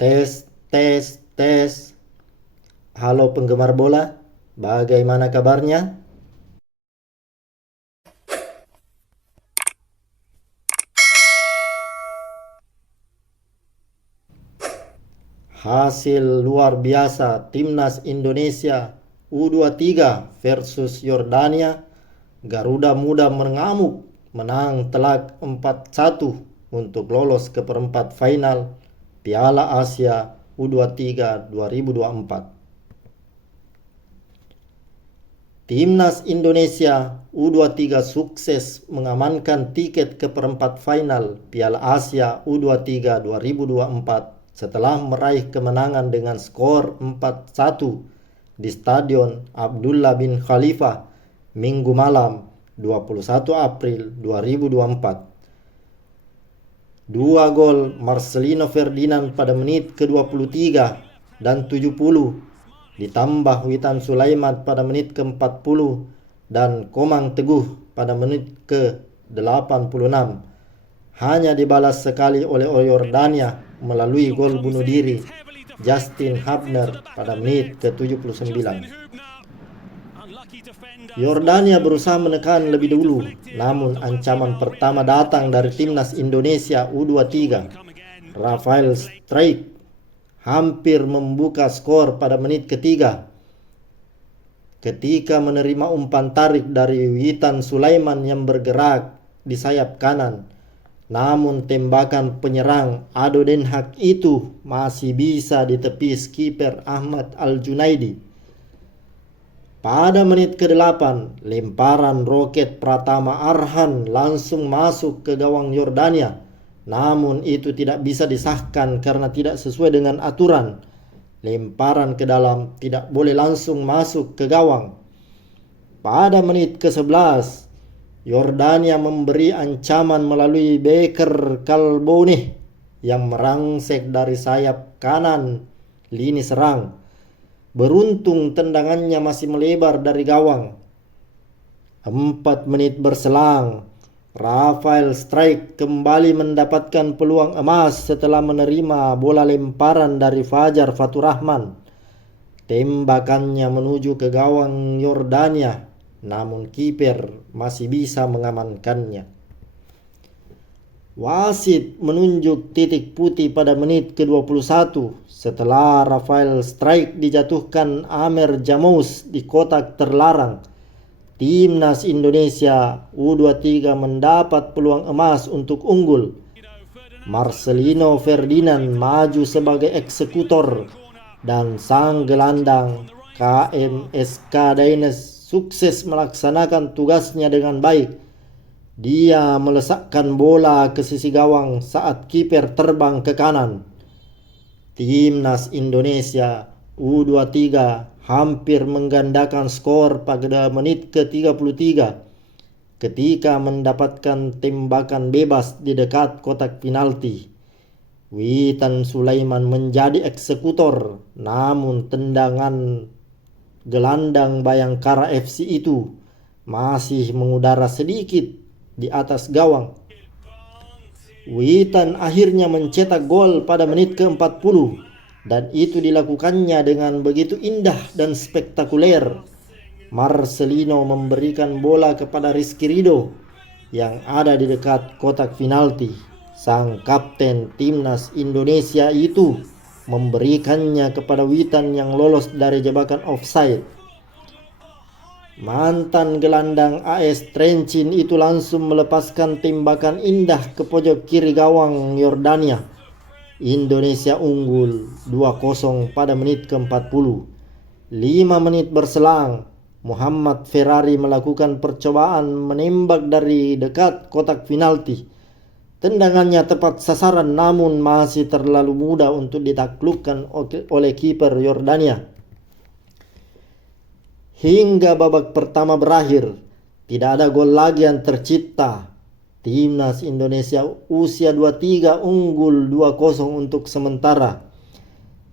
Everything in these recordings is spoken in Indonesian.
Tes, tes, tes. Halo penggemar bola, bagaimana kabarnya? Hasil luar biasa Timnas Indonesia U23 versus Yordania. Garuda Muda mengamuk, menang telak 4-1 untuk lolos ke perempat final Piala Asia U23 2024. Timnas Indonesia U23 sukses mengamankan tiket ke perempat final Piala Asia U23 2024 setelah meraih kemenangan dengan skor 4-1 di Stadion Abdullah bin Khalifah Minggu malam 21 April 2024. Dua gol Marcelino Ferdinand pada menit ke-23 dan 70, ditambah Witan Sulaiman pada menit ke-40 dan Komang Teguh pada menit ke-86, hanya dibalas sekali oleh Yordania melalui gol bunuh diri Justin Hubner pada menit ke-79. Yordania berusaha menekan lebih dulu, namun ancaman pertama datang dari Timnas Indonesia U23. Rafael Struijk hampir membuka skor pada menit ketiga ketika menerima umpan tarik dari Witan Sulaiman yang bergerak di sayap kanan. Namun tembakan penyerang Ado Den Haag itu masih bisa ditepis kiper Ahmad Al-Junaidi. Pada menit ke-8, lemparan roket Pratama Arhan langsung masuk ke gawang Yordania. Namun itu tidak bisa disahkan karena tidak sesuai dengan aturan. Lemparan ke dalam tidak boleh langsung masuk ke gawang. Pada menit ke-11, Yordania memberi ancaman melalui Beker Kalbone yang merangsek dari sayap kanan lini serang. Beruntung tendangannya masih melebar dari gawang. 4 menit berselang, Rafael Struijk kembali mendapatkan peluang emas setelah menerima bola lemparan dari Fajar Faturrahman. Tembakannya menuju ke gawang Yordania, namun kiper masih bisa mengamankannya. Wasit menunjuk titik putih pada menit ke-21 setelah Rafael Struijk dijatuhkan Amer Jamous di kotak terlarang. Timnas Indonesia U23 mendapat peluang emas untuk unggul. Marcelino Ferdinand maju sebagai eksekutor dan sang gelandang KMSK Daines sukses melaksanakan tugasnya dengan baik. Dia melesakkan bola ke sisi gawang saat kiper terbang ke kanan. Timnas Indonesia U23 hampir menggandakan skor pada menit ke-33 ketika mendapatkan tembakan bebas di dekat kotak penalti. Witan Sulaiman menjadi eksekutor, namun tendangan gelandang Bayangkara FC itu masih mengudara sedikit di atas gawang. Witan akhirnya mencetak gol pada menit ke-40 dan itu dilakukannya dengan begitu indah dan spektakuler. Marcelino memberikan bola kepada Rizky Ridho yang ada di dekat kotak penalti. Sang kapten Timnas Indonesia itu memberikannya kepada Witan yang lolos dari jebakan offside. Mantan gelandang AS Trencin itu langsung melepaskan tembakan indah ke pojok kiri gawang Yordania. Indonesia unggul 2-0 pada menit ke-40. 5 menit berselang, Muhammad Ferrari melakukan percobaan menembak dari dekat kotak penalti. Tendangannya tepat sasaran namun masih terlalu mudah untuk ditaklukkan oleh kiper Yordania. Hingga babak pertama berakhir, tidak ada gol lagi yang tercipta. Timnas Indonesia usia 23 unggul 2-0 untuk sementara.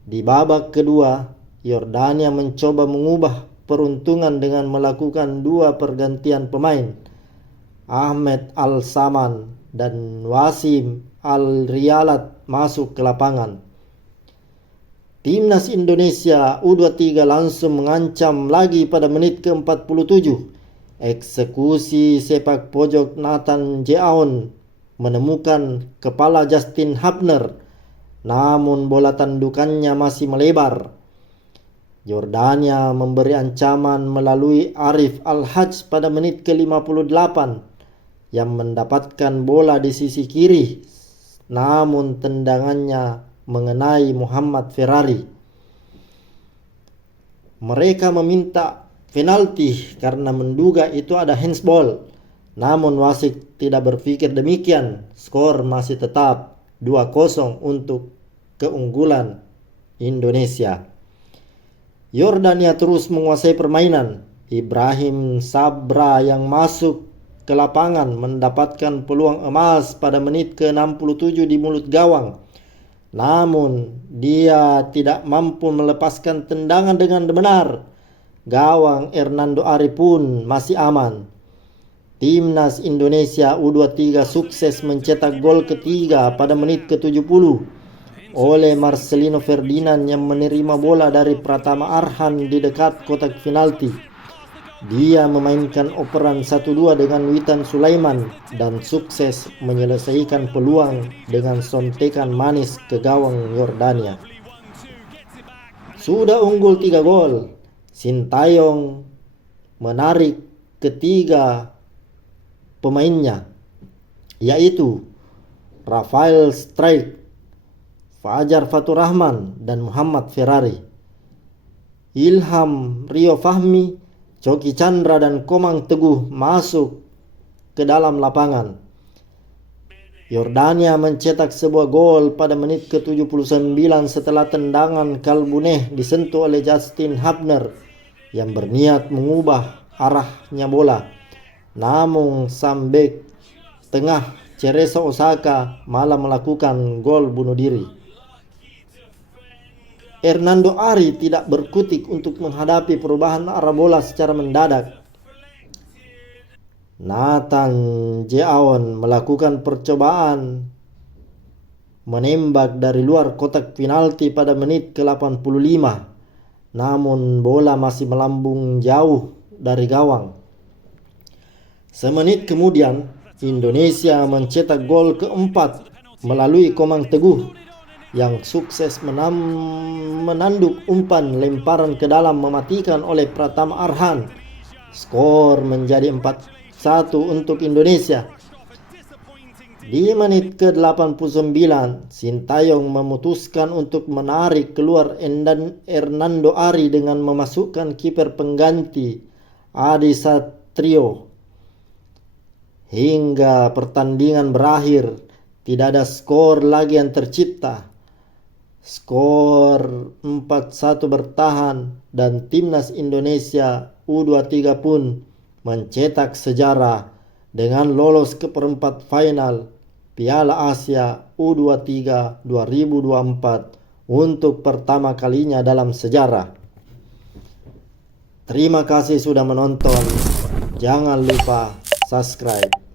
Di babak kedua, Yordania mencoba mengubah peruntungan dengan melakukan 2 pergantian pemain. Ahmed Al-Saman dan Wasim Al-Rialat masuk ke lapangan. Timnas Indonesia U23 langsung mengancam lagi pada menit ke-47. Eksekusi sepak pojok Nathan Jeaon menemukan kepala Justin Hubner, namun bola tandukannya masih melebar. Yordania memberi ancaman melalui Arif Al-Hajj pada menit ke-58 yang mendapatkan bola di sisi kiri, namun tendangannya mengenai Muhammad Ferrari. Mereka meminta penalti karena menduga itu ada handsball, namun wasit tidak berpikir demikian. Skor masih tetap 2-0 untuk keunggulan Indonesia. Yordania terus menguasai permainan. Ibrahim Sabra yang masuk ke lapangan mendapatkan peluang emas pada menit ke-67 di mulut gawang. Namun dia tidak mampu melepaskan tendangan dengan benar. Gawang Hernando Ari pun masih aman. Timnas Indonesia U23 sukses mencetak gol ketiga pada menit ke-70 oleh Marcelino Ferdinand yang menerima bola dari Pratama Arhan di dekat kotak penalti. Dia memainkan operan 1-2 dengan Witan Sulaiman dan sukses menyelesaikan peluang dengan sontekan manis ke gawang Yordania. Sudah unggul 3 gol, Sintayong menarik ketiga pemainnya, yaitu Rafael Struijk, Fajar Fatur Rahman, dan Muhammad Ferrari. Ilham Rio Fahmi, Coki Chandra, dan Komang Teguh masuk ke dalam lapangan. Yordania mencetak sebuah gol pada menit ke-79 setelah tendangan Kalbuneh disentuh oleh Justin Hubner yang berniat mengubah arahnya bola. Namun sang bek tengah Cerezo Osaka malah melakukan gol bunuh diri. Hernando Ari tidak berkutik untuk menghadapi perubahan arah bola secara mendadak. Nathan Jeaon melakukan percobaan menembak dari luar kotak penalti pada menit ke-85, namun bola masih melambung jauh dari gawang. Semenit kemudian, Indonesia mencetak gol keempat melalui Komang Teguh yang sukses menanduk umpan lemparan ke dalam mematikan oleh Pratama Arhan. Skor menjadi 4-1 untuk Indonesia. Di menit ke-89, Sintayong memutuskan untuk menarik keluar Hernando Ari dengan memasukkan kiper pengganti Adi Satrio. Hingga pertandingan berakhir, tidak ada skor lagi yang tercipta. Skor 4-1 bertahan dan Timnas Indonesia U23 pun mencetak sejarah dengan lolos ke perempat final Piala Asia U23 2024 untuk pertama kalinya dalam sejarah. Terima kasih sudah menonton. Jangan lupa subscribe.